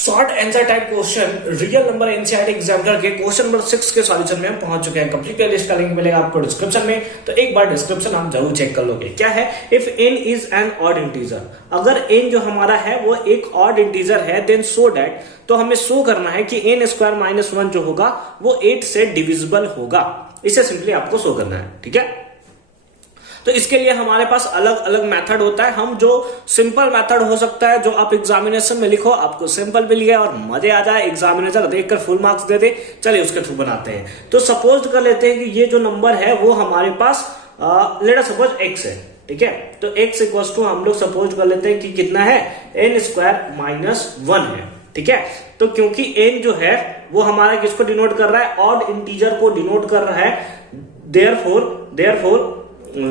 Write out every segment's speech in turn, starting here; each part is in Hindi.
Short answer type question real number NCERT examiner के क्वेश्चन नंबर 6 के सॉल्यूशन में हम पहुंच चुके हैं। कंप्लीट प्लेलिस्ट का लिंक मिलेगा आपको डिस्क्रिप्शन में, तो एक बार डिस्क्रिप्शन आप जरूर चेक कर लोगे। क्या है, if n is an odd integer, अगर n जो हमारा है वो एक ऑड इंटीजर है, देन सो दैट, तो हमें शो करना है कि n स्क्वायर माइनस 1 जो होगा वो 8 से डिविजिबल होगा। इसे सिंपली आपको शो करना है, ठीक है। तो इसके लिए हमारे पास अलग अलग मेथड होता है। हम जो सिंपल मेथड हो सकता है, जो आप एग्जामिनेशन में लिखो, आपको सिंपल मिल गया और मजे आ जाए, एग्जामिनेशन देखकर फुल मार्क्स दे दे, चलिए उसके थ्रू बनाते हैं। तो सपोज कर लेते हैं कि ये जो नंबर है वो हमारे पास लेट अस सपोज x है, ठीक है। तो x इक्वल्स टू हम लोग सपोज कर लेते हैं कि कितना है, n स्क्वायर माइनस 1 है, ठीक है। तो क्योंकि n जो है वो हमारा किसको डिनोट कर रहा है, ऑड इंटीजर को डिनोट कर रहा है, देयरफॉर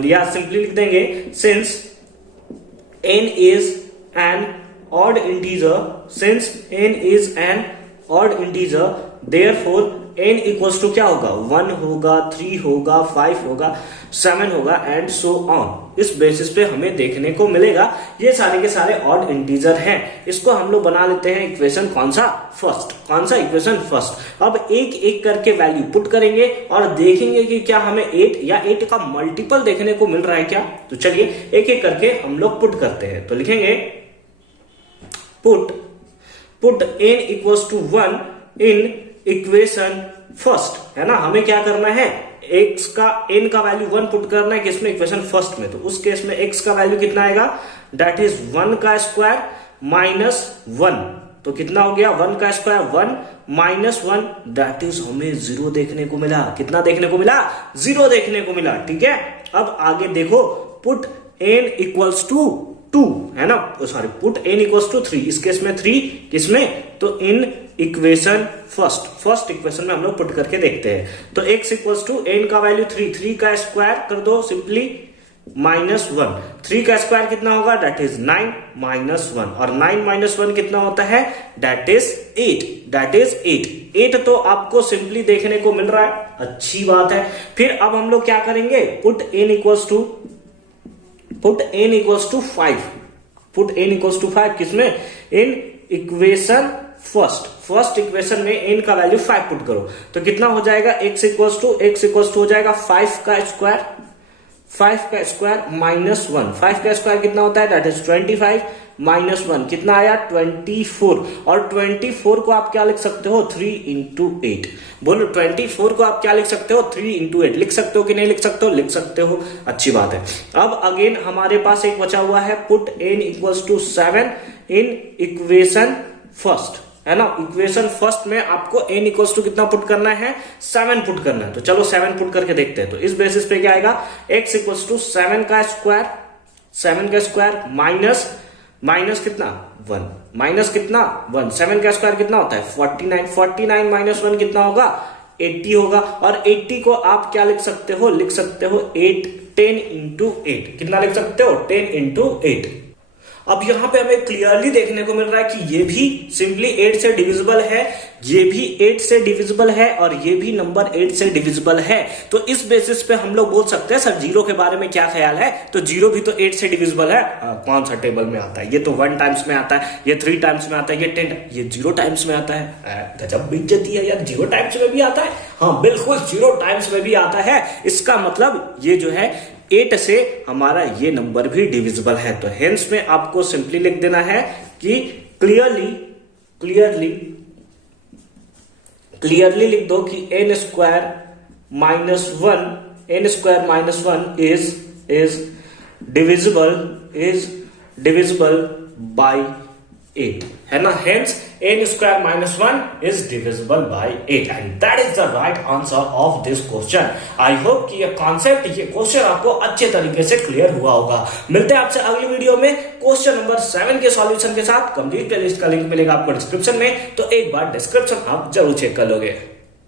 या सिंपली लिख देंगे since n is an odd integer, since n is an odd integer, therefore n equals to क्या होगा, 1 होगा, 3 होगा, 5 होगा, 7 होगा एंड सो ऑन। इस बेसिस पे हमें देखने को मिलेगा ये सारे के सारे ऑड इंटीजर हैं। इसको हम लोग बना लेते हैं इक्वेशन कौन सा, फर्स्ट। कौन सा इक्वेशन, फर्स्ट। अब एक एक करके वैल्यू पुट करेंगे और देखेंगे कि क्या हमें 8 या 8 का मल्टीपल देखने को मिल रहा है क्या। तो चलिए एक एक करके हम लोग पुट करते हैं। तो लिखेंगे put n equals to 1 in equation first, है ना। हमें क्या करना है, x का n का वैल्यू 1 पुट करना है किसमें, इक्वेशन फर्स्ट में। तो उस केस में x का वैल्यू कितना आएगा, दैट इज 1 का स्क्वायर माइनस 1। तो कितना हो गया, 1 का स्क्वायर 1 माइनस 1, दैट इज हमें 0 देखने को मिला। कितना देखने को मिला, 0 देखने को मिला, ठीक है। अब आगे देखो, पुट n इक्वल्स टू 2, है ना, sorry, put n equals to 3, इस केस में 3 किसमें, तो इन इक्वेशन फर्स्ट इक्वेशन में हम लोग पुट करके देखते हैं। तो x इक्वल्स टू n का वैल्यू 3 का स्क्वायर कर दो सिंपली माइनस 1, 3 का स्क्वायर कितना होगा, दैट इज 9 माइनस 1, और 9 माइनस 1 कितना होता है, दैट इज 8। 8 तो आपको सिंपली देखने को मिल रहा है, अच्छी बात है। फिर अब हम लोग क्या करेंगे, put n equals to 5, put n equals to 5 किसमें, इन इक्वेशन फर्स्ट इक्वेशन में n का वैल्यू 5 पुट करो। तो कितना हो जाएगा, x इक्वल्स टू हो जाएगा 5 का स्क्वायर माइनस 1। 5 का स्क्वायर कितना होता है, दैट इज 25 माइनस 1 कितना आया, 24। और 24 को आप क्या लिख सकते हो, 3 इंटू 8। बोलो 24 को आप क्या लिख सकते हो, 3 इंटू 8 लिख सकते हो कि नहीं लिख सकते हो, लिख सकते हो, अच्छी बात है। अब अगेन हमारे पास एक बचा हुआ है, put n equals to 7 in equation first, है ना। इक्वेशन फर्स्ट में आपको n इक्वल्स टू कितना पुट करना है, 7 पुट करना है। तो चलो 7 पुट करके देखते हैं। तो इस बेसिस पे क्या आएगा, x इक्वल्स टू 7 का स्क्वायर माइनस कितना 1, माइनस कितना 1, 7 का स्क्वायर कितना होता है 49 माइनस 1 कितना होगा, 80 होगा। और 80 को आप क्या लिख सकते हो, 10 इंटू 8, कितना लिख सकते हो, 10 इंटू 8। अब यहां पे हमें क्लियरली देखने को मिल रहा है कि ये भी सिंपली 8 से डिविजिबल है, ये भी 8 से डिविजिबल है, और ये भी नंबर 8 से डिविजिबल है। तो इस बेसिस पे हम लोग बोल सकते हैं, सर 0 के बारे में क्या ख्याल है, तो 0 भी तो 8 से डिविजिबल है। कौन सा टेबल में आता है, ये तो 1 टाइम्स में आता है, ये 3 टाइम्स में आता है, ये 10, ये 0 टाइम्स में आता है। गजब बेइज्जती है यार, 0 टाइम्स में भी आता है, हाँ बिल्कुल 0 टाइम्स में भी आता है। इसका मतलब ये जो है 8 से हमारा ये नंबर भी डिविजिबल है। तो हेंस में आपको सिंपली लिख देना है कि क्लियरली लिख दो कि n square minus 1 is divisible by 8, है ना। Hence n square minus 1 is divisible by 8 and that is the right answer of this question. I hope कि ये कॉन्सेप्ट, ये क्वेश्चन आपको अच्छे तरीके से क्लियर हुआ होगा। मिलते हैं आपसे अगली वीडियो में क्वेश्चन नंबर 7 के सॉल्यूशन के साथ। कंप्लीट प्लेलिस्ट का लिंक मिलेगा आपको डिस्क्रिप्शन में, तो एक बार डिस्क्रिप्शन आप जरूर चेक कर लोगे।